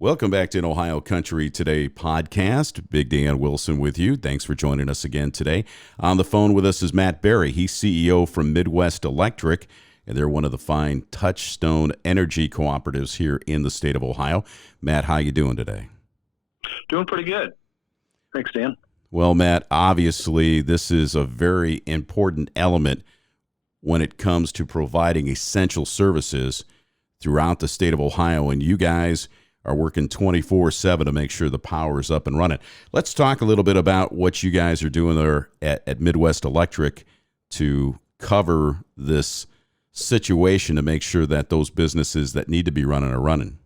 Welcome back to an Ohio Country Today podcast. Big Dan Wilson with you. Thanks for joining us again today. On the phone with us is Matt Berry. He's CEO from Midwest Electric, and they're one of the fine Touchstone energy cooperatives here in the state of Ohio. Matt, how you doing today? Doing pretty good. Thanks, Dan. Well, Matt, obviously this is a very important element when it comes to providing essential services throughout the state of Ohio, and you guys are working 24/7 to make sure the power is up and running. Let's talk a little bit about what you guys are doing there at Midwest Electric to cover this situation to make sure that those businesses that need to be running are running.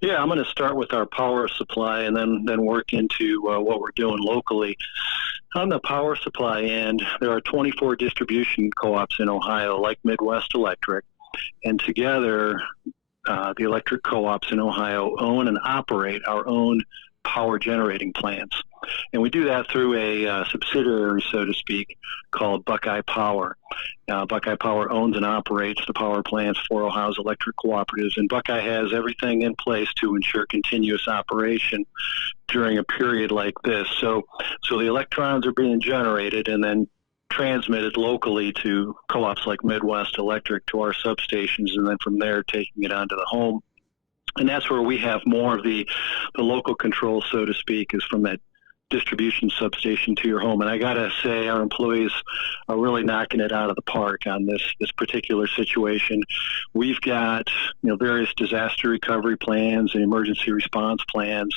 Yeah, I'm going to start with our power supply and then work into what we're doing locally. On the power supply end, there are 24 distribution co-ops in Ohio, like Midwest Electric, and together the electric co-ops in Ohio own and operate our own power generating plants. And we do that through a subsidiary, so to speak, called Buckeye Power. Buckeye Power owns and operates the power plants for Ohio's electric cooperatives, and Buckeye has everything in place to ensure continuous operation during a period like this. So the electrons are being generated and then transmitted locally to co-ops like Midwest Electric to our substations, and then from there taking it onto the home. And that's where we have more of the local control, so to speak, is from that distribution substation to your home. And I gotta say, our employees are really knocking it out of the park on this particular situation. We've got various disaster recovery plans and emergency response plans,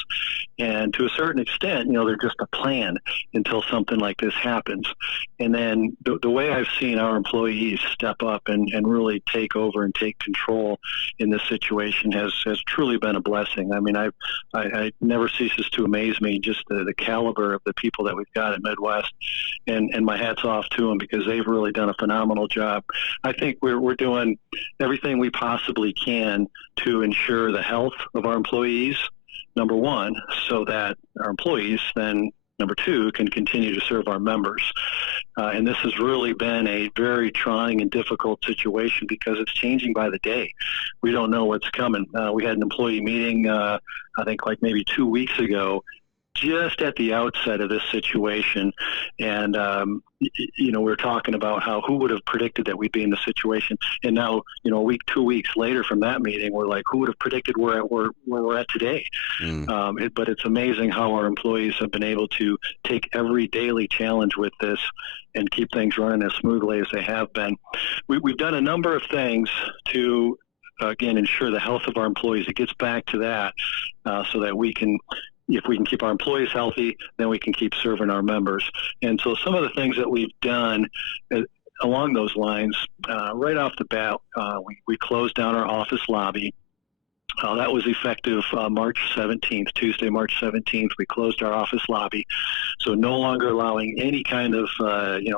and to a certain extent, they're just a plan until something like this happens. And then the way I've seen our employees step up and really take over and take control in this situation has truly been a blessing. I mean, I never ceases to amaze me just the caliber of the people that we've got at Midwest, and my hat's off to them because they've really done a phenomenal job. I think we're doing everything we possibly can to ensure the health of our employees, number one, so that our employees then, number two, can continue to serve our members. And this has really been a very trying and difficult situation because it's changing by the day. We don't know what's coming. We had an employee meeting, I think like maybe 2 weeks ago, just at the outset of this situation. And, we're talking about who would have predicted that we'd be in this situation. And now, a week, 2 weeks later from that meeting, we're like, who would have predicted where we're at today? But it's amazing how our employees have been able to take every daily challenge with this and keep things running as smoothly as they have been. We've done a number of things to, again, ensure the health of our employees. It gets back to that so that if we can keep our employees healthy, then we can keep serving our members. And so some of the things that we've done along those lines, right off the bat, we closed down our office lobby. That was effective March 17th, Tuesday, March 17th. We closed our office lobby, so no longer allowing any kind of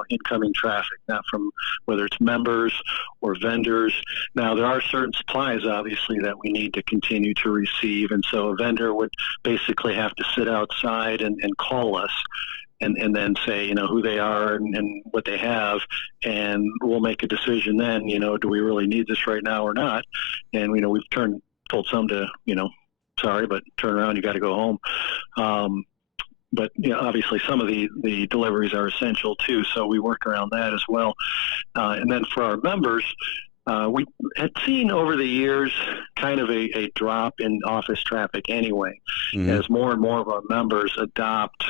incoming traffic, not from whether it's members or vendors. Now, there are certain supplies, obviously, that we need to continue to receive, and so a vendor would basically have to sit outside and call us. And then say, who they are and what they have, and we'll make a decision then, do we really need this right now or not? And, we've told some to, sorry, but turn around, you got to go home. But obviously some of the deliveries are essential too, so we work around that as well. And then for our members, we had seen over the years kind of a drop in office traffic anyway, as more and more of our members adopt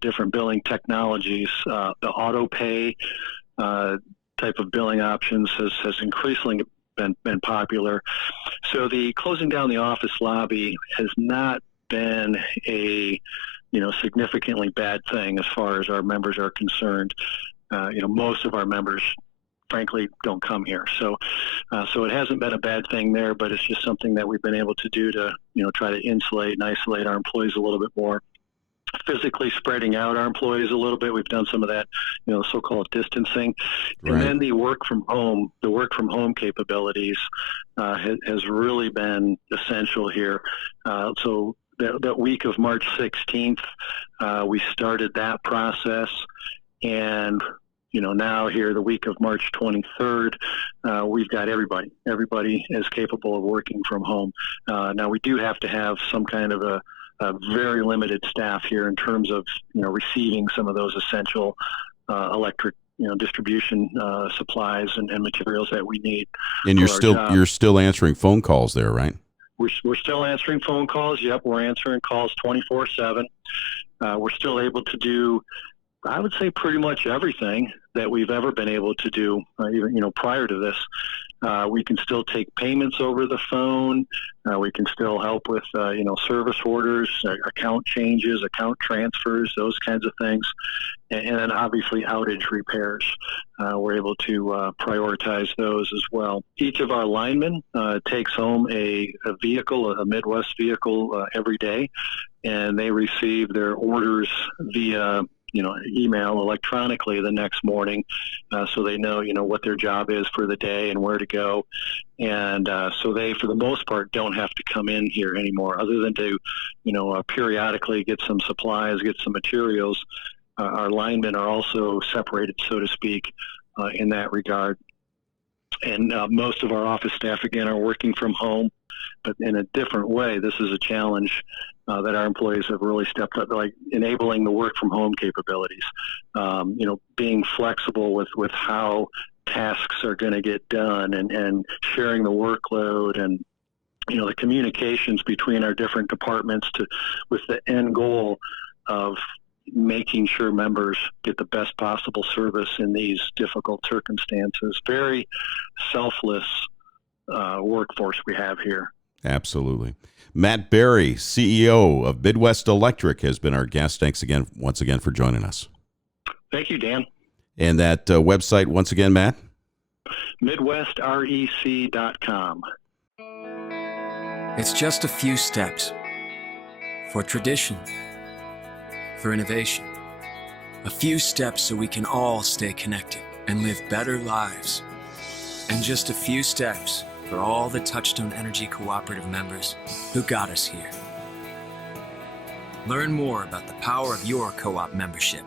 different billing technologies. The auto pay type of billing options has increasingly been popular. So the closing down the office lobby has not been a significantly bad thing as far as our members are concerned. Most of our members frankly don't come here, so it hasn't been a bad thing there, but it's just something that we've been able to do to try to insulate and isolate our employees a little bit more. Physically spreading out our employees a little bit. We've done some of that, so-called distancing. Right. And then the work from home capabilities has really been essential here. So that week of March 16th, we started that process, and now here the week of March 23rd, we've got everybody is capable of working from home. Now we do have to have some kind of a very limited staff here in terms of, receiving some of those essential electric, distribution supplies and materials that we need. And you're still answering phone calls there, right? We're still answering phone calls. Yep, we're answering calls 24/7. We're still able to do, I would say, pretty much everything that we've ever been able to do, even prior to this. We can still take payments over the phone. We can still help with, service orders, account changes, account transfers, those kinds of things. And then obviously outage repairs. We're able to prioritize those as well. Each of our linemen takes home a vehicle, a Midwest vehicle every day, and they receive their orders via email electronically the next morning, so they know, what their job is for the day and where to go. And so they, for the most part, don't have to come in here anymore, other than to, periodically get some supplies, get some materials. Our linemen are also separated, so to speak, in that regard. And most of our office staff, again, are working from home, but in a different way. This is a challenge that our employees have really stepped up, like enabling the work from home capabilities, being flexible with how tasks are going to get done, and sharing the workload, and, the communications between our different departments with the end goal of making sure members get the best possible service in these difficult circumstances. Very selfless workforce we have here. Absolutely. Matt Berry, CEO of Midwest Electric, has been our guest. Thanks once again for joining us. Thank you, Dan. And that website, once again, Matt? MidwestREC.com. It's just a few steps for tradition, for innovation. A few steps so we can all stay connected and live better lives. And just a few steps for all the Touchstone Energy Cooperative members who got us here. Learn more about the power of your co-op membership